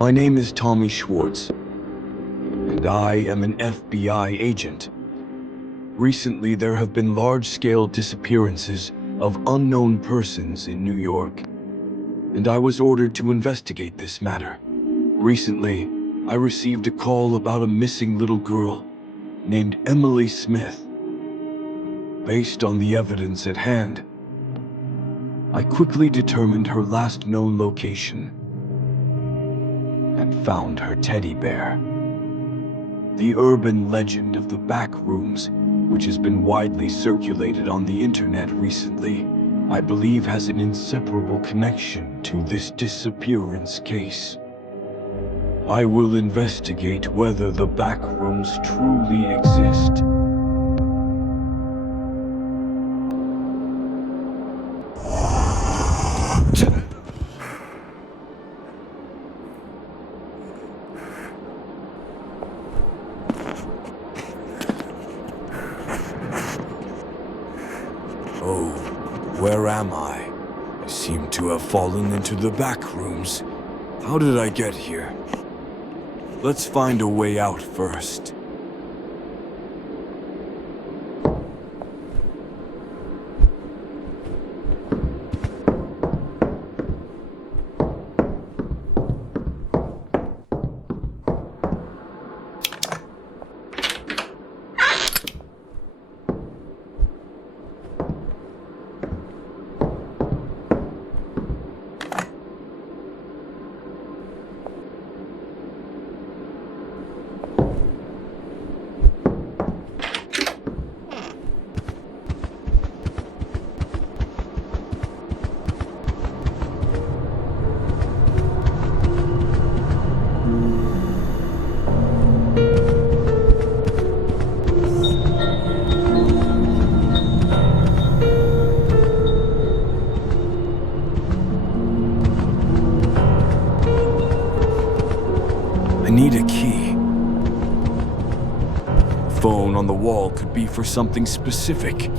My name is Tommy Schwartz, and I am an FBI agent. Recently, there have been large-scale disappearances of unknown persons in New York, and I was ordered to investigate this matter. Recently, I received a call about a missing little girl named Emily Smith. Based on the evidence at hand, I quickly determined her last known location and found her teddy bear. The urban legend of the Backrooms, which has been widely circulated on the internet recently, I believe has an inseparable connection to this disappearance case. I will investigate whether the Backrooms truly exist. Oh, where am I? I seem to have fallen into the Backrooms. How did I get here? Let's find a way out first. I need a key. The phone on the wall could be for something specific.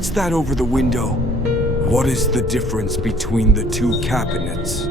What's that over the window? What is the difference between the two cabinets?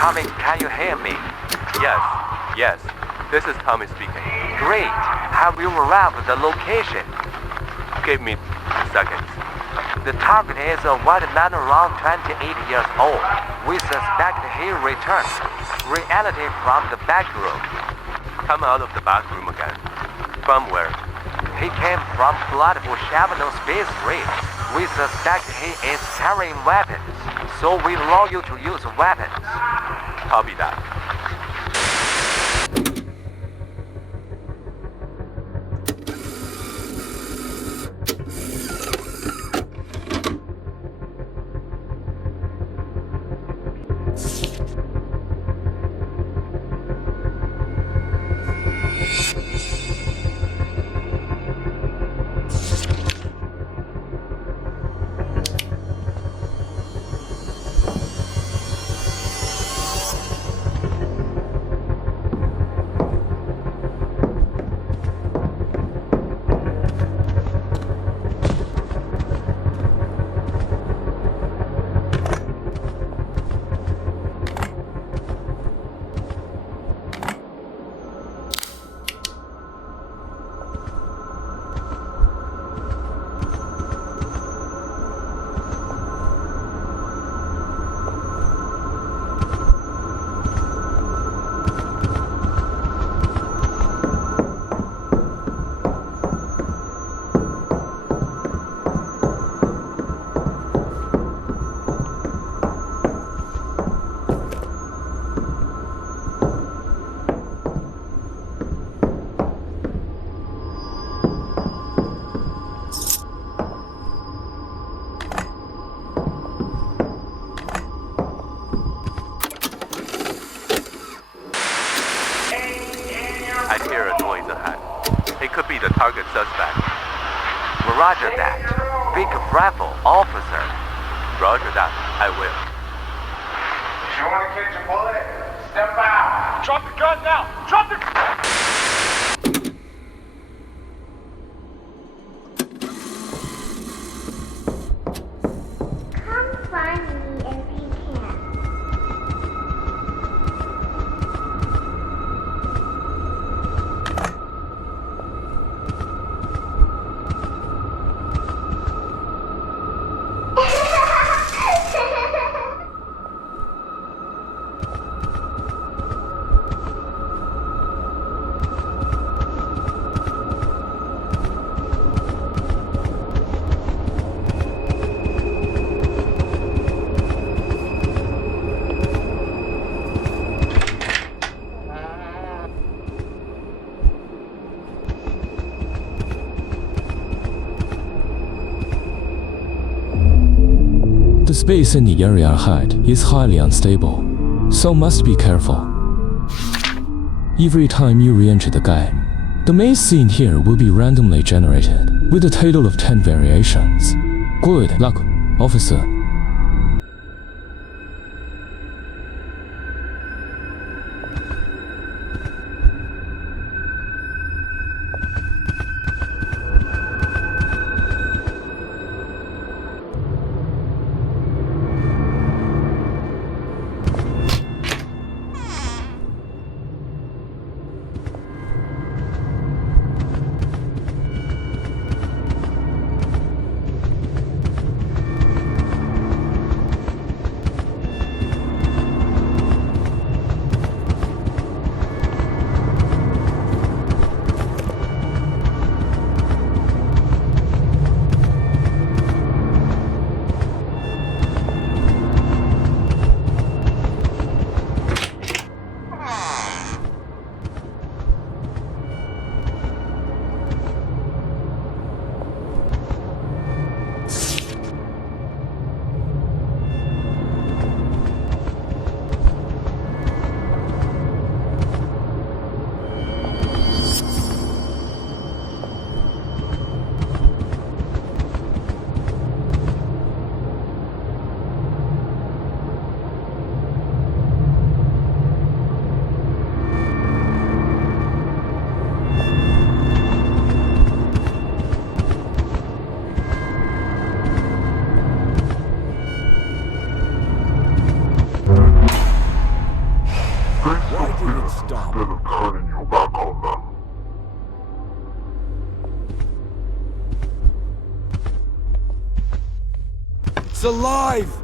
Tommy, can you hear me? Yes. This is Tommy speaking. Great. Have you arrived at the location? Give me 2 seconds. The target is a white man around 28 years old. We suspect he returned. Reality from the back room. Come out of the back room again. From where? He came from Bloodful Shavano Space Race. We suspect he is carrying weapons, so we allow you to use weapons. Copy that. I hear a noise ahead. It could be the target suspect. Roger that. Big officer. Roger that, I will. You want to catch a bullet? Step out! Drop the gun now! Drop the... Come find me if you can. The space in the area ahead is highly unstable, so must be careful. Every time you re-enter the game, the maze scene here will be randomly generated, with a total of 10 variations. Good luck, officer. It's alive!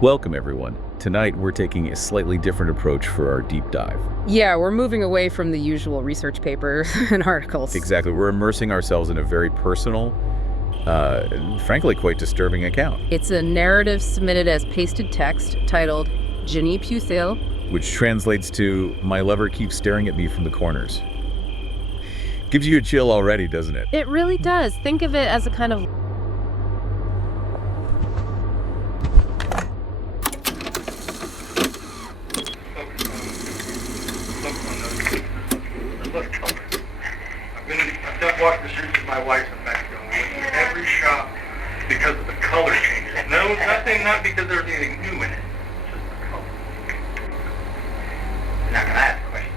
Welcome everyone. Tonight we're taking a slightly different approach for our deep dive. Yeah, we're moving away from the usual research papers and articles. Exactly, we're immersing ourselves in a very personal, and frankly quite disturbing account. It's a narrative submitted as pasted text titled Je n'y puis celle, which translates to "My lover keeps staring at me from the corners." Gives you a chill already, doesn't it? It really does. Think of it as a kind of I've walked the streets with my wife in Mexico. We went to every shop because of the color changes. No, nothing, not because there was anything new in it. Just the color. Now, can I ask a question?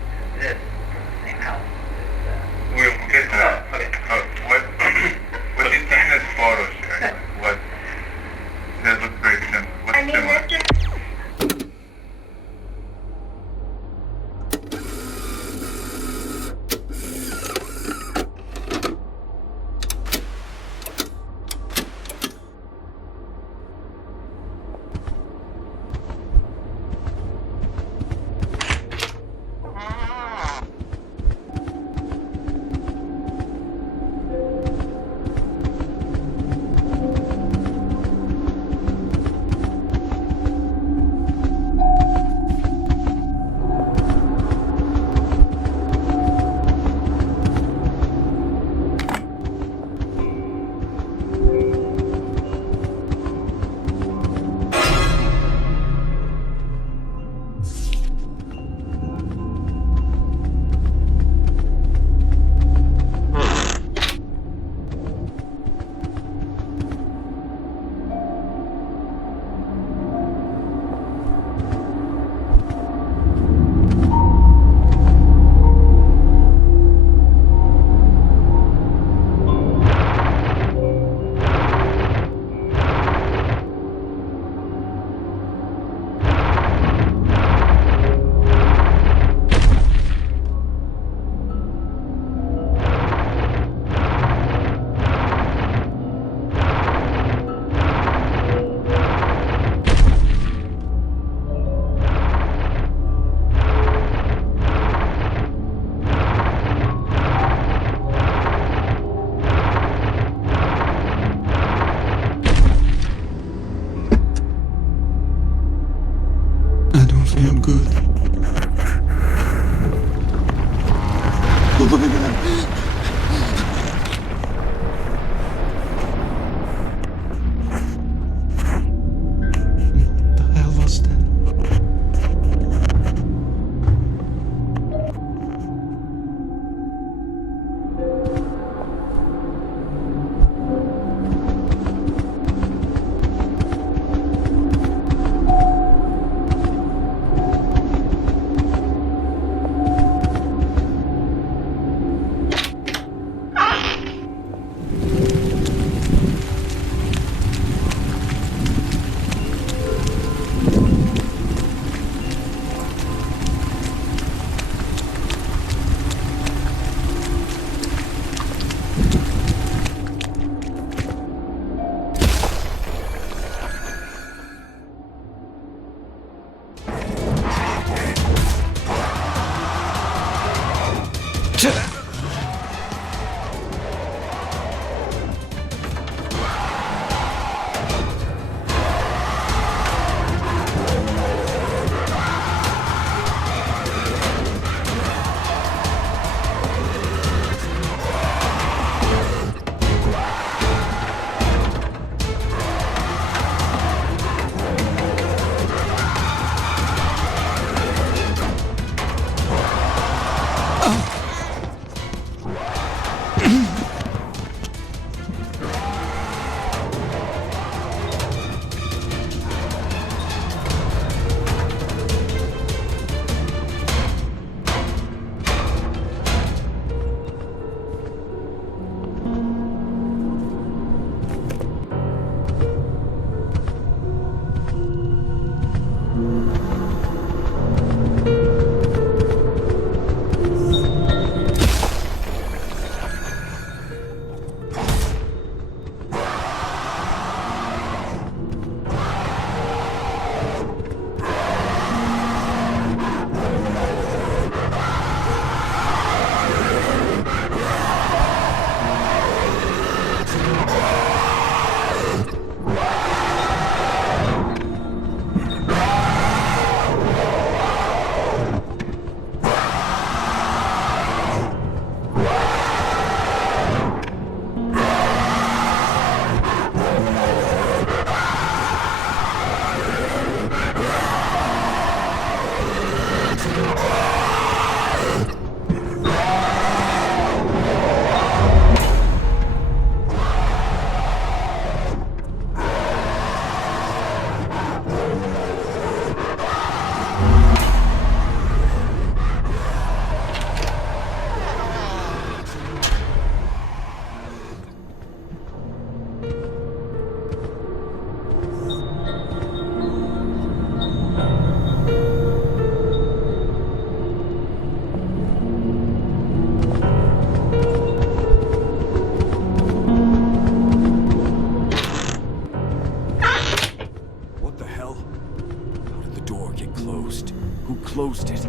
The hell was that? closed it.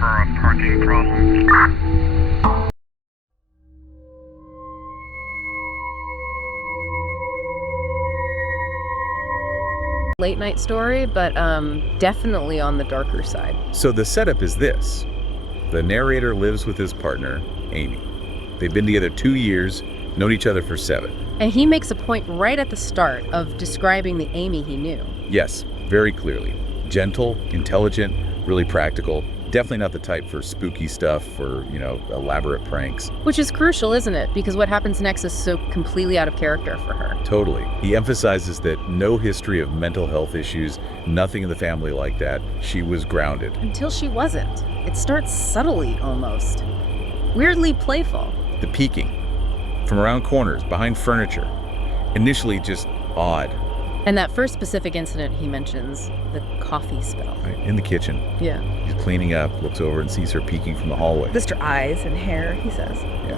for parking problems. Late night story, but definitely on the darker side. So the setup is this. The narrator lives with his partner, Amy. They've been together 2 years, known each other for 7. And he makes a point right at the start of describing the Amy he knew. Yes, very clearly. Gentle, intelligent, really practical. Definitely not the type for spooky stuff or, elaborate pranks. Which is crucial, isn't it? Because what happens next is so completely out of character for her. Totally. He emphasizes that no history of mental health issues, nothing in the family like that. She was grounded. Until she wasn't. It starts subtly, almost. Weirdly playful. The peeking. From around corners, behind furniture. Initially just odd. And that first specific incident he mentions, the coffee spill. Right, in the kitchen. Yeah. He's cleaning up, looks over and sees her peeking from the hallway. Just her eyes and hair, he says. Yeah.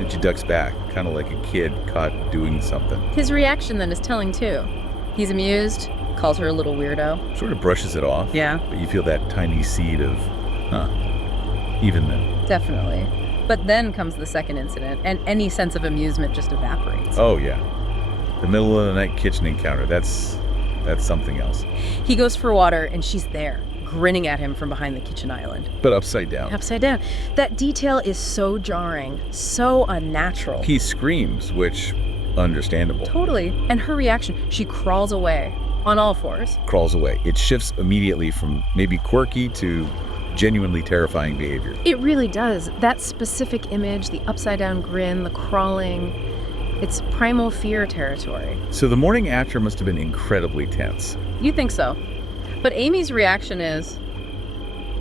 And she ducks back, kind of like a kid caught doing something. His reaction then is telling too. He's amused, calls her a little weirdo. Sort of brushes it off. Yeah. But you feel that tiny seed of, even then. Definitely. But then comes the second incident, and any sense of amusement just evaporates. Oh, yeah. The middle of the night kitchen encounter, that's something else. He goes for water, and she's there, grinning at him from behind the kitchen island. But upside down. Upside down. That detail is so jarring, so unnatural. He screams, which, understandable. Totally. And her reaction, she crawls away, on all fours. Crawls away. It shifts immediately from maybe quirky to genuinely terrifying behavior. It really does. That specific image, the upside down grin, the crawling, it's primal fear territory. So the morning after must have been incredibly tense. You think so. But Amy's reaction is,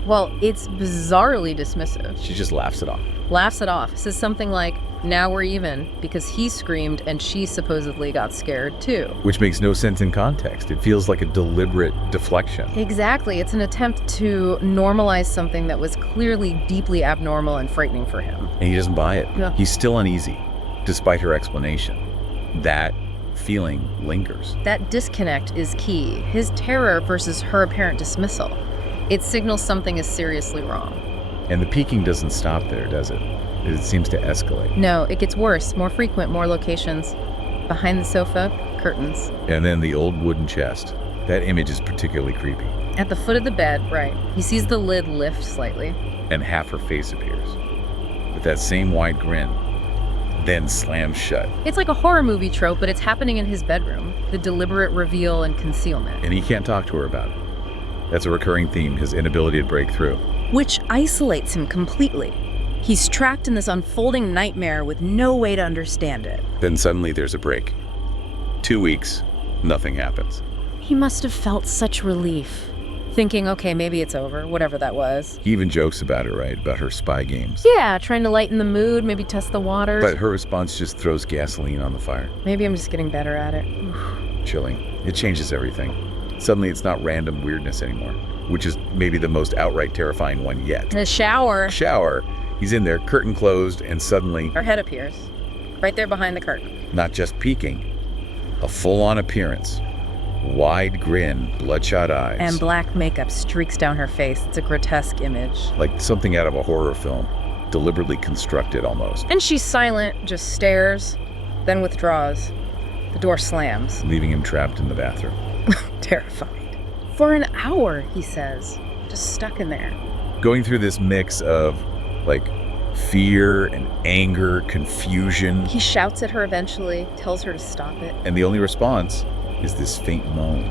well, it's bizarrely dismissive. She just laughs it off. Laughs it off. Says something like, now we're even, because he screamed and she supposedly got scared too. Which makes no sense in context. It feels like a deliberate deflection. Exactly. It's an attempt to normalize something that was clearly deeply abnormal and frightening for him. And he doesn't buy it. No. He's still uneasy, despite her explanation. That feeling lingers. That disconnect is key. His terror versus her apparent dismissal. It signals something is seriously wrong. And the peeking doesn't stop there, does it? It seems to escalate. No, it gets worse, more frequent, more locations. Behind the sofa, curtains. And then the old wooden chest. That image is particularly creepy. At the foot of the bed, right. He sees the lid lift slightly. And half her face appears. With that same wide grin. Then slams shut. It's like a horror movie trope, but it's happening in his bedroom. The deliberate reveal and concealment. And he can't talk to her about it. That's a recurring theme, his inability to break through. Which isolates him completely. He's trapped in this unfolding nightmare with no way to understand it. Then suddenly there's a break. 2 weeks, nothing happens. He must have felt such relief. Thinking, okay, maybe it's over, whatever that was. He even jokes about it, right? About her spy games. Yeah, trying to lighten the mood, maybe test the waters. But her response just throws gasoline on the fire. Maybe I'm just getting better at it. Chilling. It changes everything. Suddenly it's not random weirdness anymore, which is maybe the most outright terrifying one yet. The shower. Shower. He's in there, curtain closed, and suddenly... Her head appears. Right there behind the curtain. Not just peeking. A full-on appearance. Wide grin, bloodshot eyes. And black makeup streaks down her face. It's a grotesque image. Like something out of a horror film. Deliberately constructed, almost. And she's silent, just stares, then withdraws. The door slams. Leaving him trapped in the bathroom. Terrified. For an hour, he says. Just stuck in there. Going through this mix of, fear and anger, confusion. He shouts at her eventually, tells her to stop it. And the only response is this faint moan.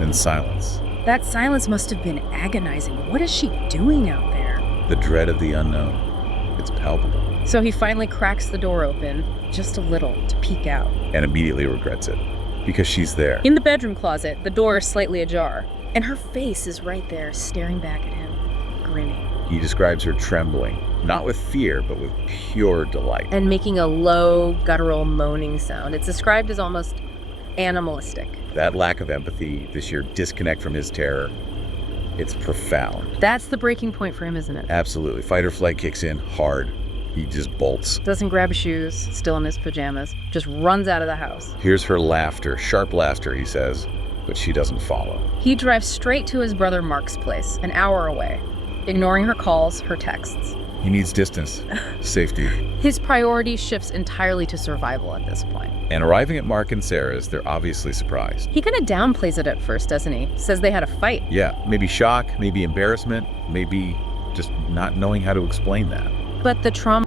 Then silence. That silence must have been agonizing. What is she doing out there? The dread of the unknown. It's palpable. So he finally cracks the door open, just a little, to peek out. And immediately regrets it. Because she's there. In the bedroom closet, the door is slightly ajar. And her face is right there, staring back at him, grinning. He describes her trembling, not with fear, but with pure delight. And making a low, guttural moaning sound. It's described as almost animalistic. That lack of empathy, this sheer disconnect from his terror, it's profound. That's the breaking point for him, isn't it? Absolutely. Fight or flight kicks in hard. He just bolts. Doesn't grab his shoes, still in his pajamas, just runs out of the house. Hears her laughter, sharp laughter, he says, but she doesn't follow. He drives straight to his brother Mark's place, an hour away. ignoring her calls, her texts. He needs distance, safety. His priority shifts entirely to survival at this point. And arriving at Mark and Sarah's, they're obviously surprised. He kind of downplays it at first, doesn't he? Says they had a fight. Yeah, maybe shock, maybe embarrassment, maybe just not knowing how to explain that. But the trauma